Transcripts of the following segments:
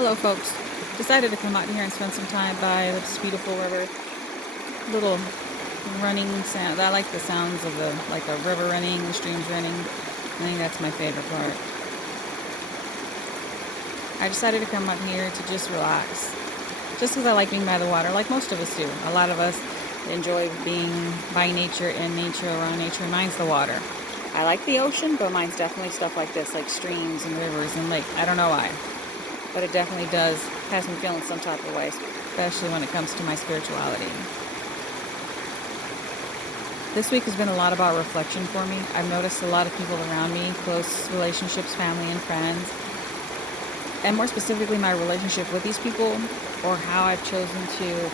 Hello folks, decided to come out here and spend some time by this beautiful river. Little running sound. I like the sounds of like a river running, the streams running. I think that's my favorite part. I decided to come out here to just relax. Just because I like being by the water, like most of us do. A lot of us enjoy being by nature and nature around nature. Mine's the water. I like the ocean, but mine's definitely stuff like this, like streams and rivers and lakes. I don't know why, but it definitely has me feeling some type of way, especially when it comes to my spirituality. This week has been a lot about reflection for me. I've noticed a lot of people around me, close relationships, family and friends, and more specifically my relationship with these people, or how I've chosen to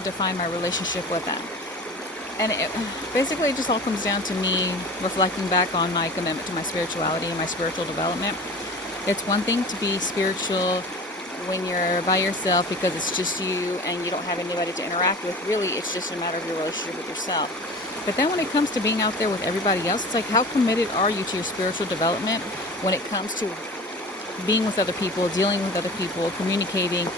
define my relationship with them. And basically it just all comes down to me reflecting back on my commitment to my spirituality and my spiritual development. It's one thing to be spiritual when you're by yourself because it's just you and you don't have anybody to interact with. Really, it's just a matter of your relationship with yourself. But then when it comes to being out there with everybody else, it's like, how committed are you to your spiritual development when it comes to being with other people, dealing with other people, communicating,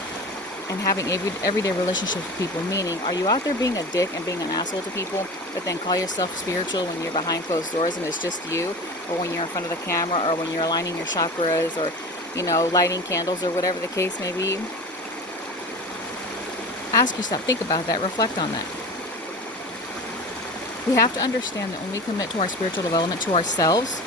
and having everyday relationships with people? Meaning, are you out there being a dick and being an asshole to people, but then call yourself spiritual when you're behind closed doors and it's just you, or when you're in front of the camera, or when you're aligning your chakras, or lighting candles, or whatever the case may be? Ask yourself, think about that, reflect on that. We have to understand that when we commit to our spiritual development to ourselves,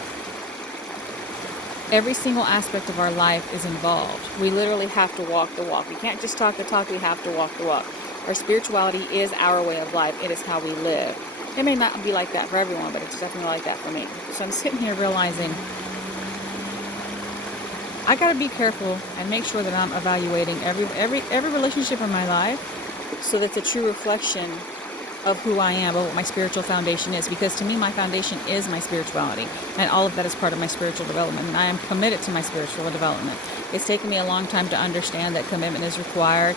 every single aspect of our life is involved. We literally have to walk the walk. We can't just talk the talk, we have to walk the walk. Our spirituality is our way of life. It is how we live. It may not be like that for everyone, but it's definitely like that for me. So I'm sitting here realizing I gotta be careful and make sure that I'm evaluating every relationship in my life so that's a true reflection of who I am, of what my spiritual foundation is. Because to me, my foundation is my spirituality, and all of that is part of my spiritual development, and I am committed to my spiritual development. It's taken me a long time to understand that commitment is required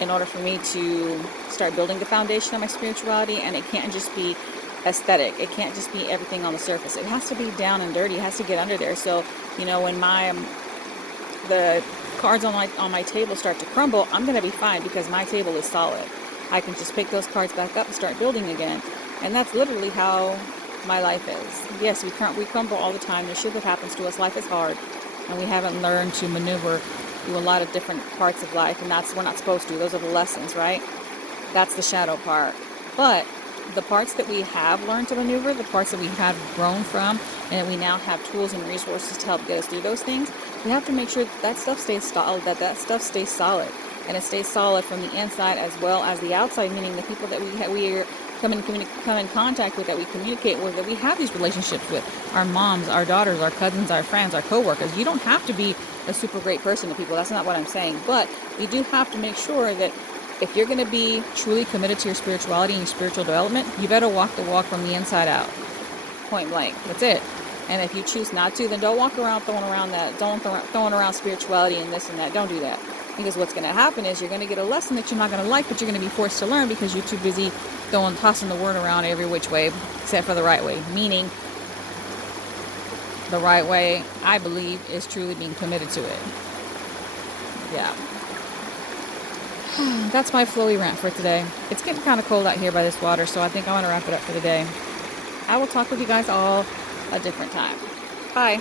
in order for me to start building the foundation of my spirituality, and it can't just be aesthetic. It can't just be everything on the surface. It has to be down and dirty. It has to get under there. So, when the cards on my table start to crumble, I'm going to be fine because my table is solid. I can just pick those cards back up and start building again. And that's literally how my life is. Yes, we crumble all the time. There's shit that happens to us. Life is hard. And we haven't learned to maneuver through a lot of different parts of life. And we're not supposed to. Those are the lessons, right? That's the shadow part. But the parts that we have learned to maneuver, the parts that we have grown from, and we now have tools and resources to help get us through those things, we have to make sure that stuff stays solid, that stuff stays solid. And it stays solid from the inside as well as the outside, meaning the people that we come in contact with, that we communicate with, that we have these relationships with, our moms, our daughters, our cousins, our friends, our coworkers. You don't have to be a super great person to people. That's not what I'm saying. But you do have to make sure that if you're going to be truly committed to your spirituality and your spiritual development, you better walk the walk from the inside out. Point blank. That's it. And if you choose not to, then don't walk around throwing around spirituality and this and that. Don't do that. Because what's going to happen is you're going to get a lesson that you're not going to like, but you're going to be forced to learn because you're too busy tossing the word around every which way except for the right way. Meaning, the right way, I believe, is truly being committed to it. Yeah. That's my flowy rant for today. It's getting kind of cold out here by this water, so I think I'm going to wrap it up for the day. I will talk with you guys all a different time. Bye.